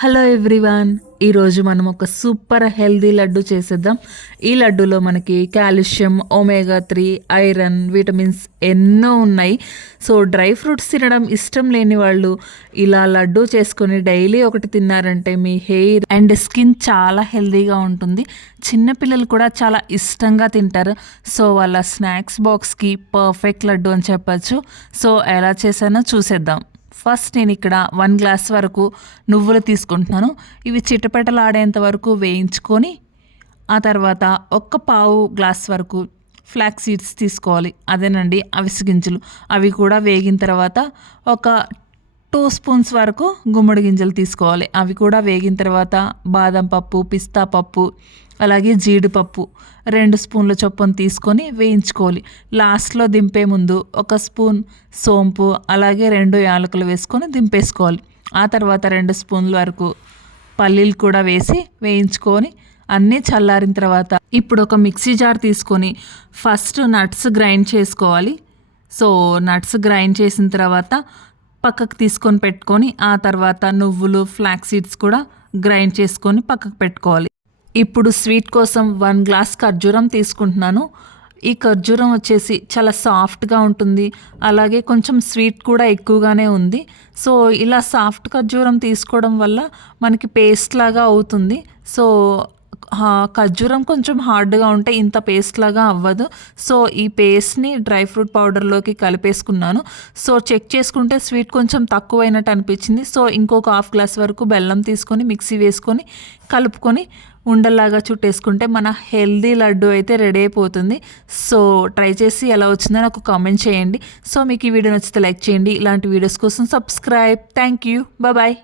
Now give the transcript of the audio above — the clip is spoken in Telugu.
హలో ఎవ్రీవన్, ఈరోజు మనం ఒక సూపర్ హెల్దీ లడ్డు చేసేద్దాం. ఈ లడ్డూలో మనకి కాల్షియం, ఒమేగా 3, ఐరన్, విటమిన్స్ ఎన్నో ఉన్నాయి. సో డ్రై ఫ్రూట్స్ తినడం ఇష్టం లేని వాళ్ళు ఇలా లడ్డు చేసుకొని డైలీ ఒకటి తిన్నారంటే మీ హెయిర్ అండ్ స్కిన్ చాలా హెల్దీగా ఉంటుంది. చిన్నపిల్లలు కూడా చాలా ఇష్టంగా తింటారు. సో వాళ్ళ స్నాక్స్ బాక్స్కి పర్ఫెక్ట్ లడ్డు అని చెప్పచ్చు. సో ఎలా చేశానో చూసేద్దాం. ఫస్ట్ నేను ఇక్కడ 1 గ్లాస్ వరకు నువ్వులు తీసుకుంటున్నాను. ఇవి చిటపటలాడేంత వరకు వేయించుకొని ఆ తర్వాత 1/4 గ్లాస్ వరకు ఫ్లాక్స్ సీడ్స్ తీసుకోవాలి. అదేనండి అవిసె గింజలు. అవి కూడా వేగిన తర్వాత ఒక 2 స్పూన్స్ వరకు గుమ్మడి గింజలు తీసుకోవాలి. అవి కూడా వేగిన తర్వాత బాదం పప్పు, పిస్తా పప్పు, అలాగే జీడిపప్పు 2 స్పూన్ల చొప్పున తీసుకొని వేయించుకోవాలి. లాస్ట్లో దింపే ముందు 1 స్పూన్ సోంపు అలాగే 2 యాలకులు వేసుకొని దింపేసుకోవాలి. ఆ తర్వాత 2 స్పూన్ల వరకు పల్లీలు కూడా వేసి వేయించుకొని అన్నీ చల్లారిన తర్వాత ఇప్పుడు ఒక మిక్సీ జార్ తీసుకొని ఫస్ట్ నట్స్ గ్రైండ్ చేసుకోవాలి. సో నట్స్ గ్రైండ్ చేసిన తర్వాత పక్కకు తీసుకొని పెట్టుకొని ఆ తర్వాత నువ్వులు, ఫ్లాక్స్ సీడ్స్ కూడా గ్రైండ్ చేసుకొని పక్కకు పెట్టుకోవాలి. ఇప్పుడు స్వీట్ కోసం 1 గ్లాస్ ఖర్జూరం తీసుకుంటున్నాను. ఈ ఖర్జూరం వచ్చేసి చాలా సాఫ్ట్గా ఉంటుంది, అలాగే కొంచెం స్వీట్ కూడా ఎక్కువగానే ఉంది. సో ఇలా సాఫ్ట్ ఖర్జూరం తీసుకోవడం వల్ల మనకి పేస్ట్ లాగా అవుతుంది. సో ఖర్జూరం కొంచెం హార్డ్గా ఉంటే ఇంత పేస్ట్ లాగా అవ్వదు. సో ఈ పేస్ట్ని డ్రై ఫ్రూట్ పౌడర్లోకి కలిపేసుకున్నాను. సో చెక్ చేసుకుంటే స్వీట్ కొంచెం తక్కువైనట్టు అనిపించింది. సో ఇంకొక 1/2 గ్లాస్ వరకు బెల్లం తీసుకొని మిక్సీ వేసుకొని కలుపుకొని ఉండల్లాగా చుట్టేసుకుంటే మన హెల్దీ లడ్డు అయితే రెడీ అయిపోతుంది. సో ట్రై చేసి ఎలా వచ్చిందో నాకు కామెంట్ చేయండి. సో మీకు ఈ వీడియో నచ్చితే లైక్ చేయండి. ఇలాంటి వీడియోస్ కోసం సబ్స్క్రైబ్. Thank you. బాయ్.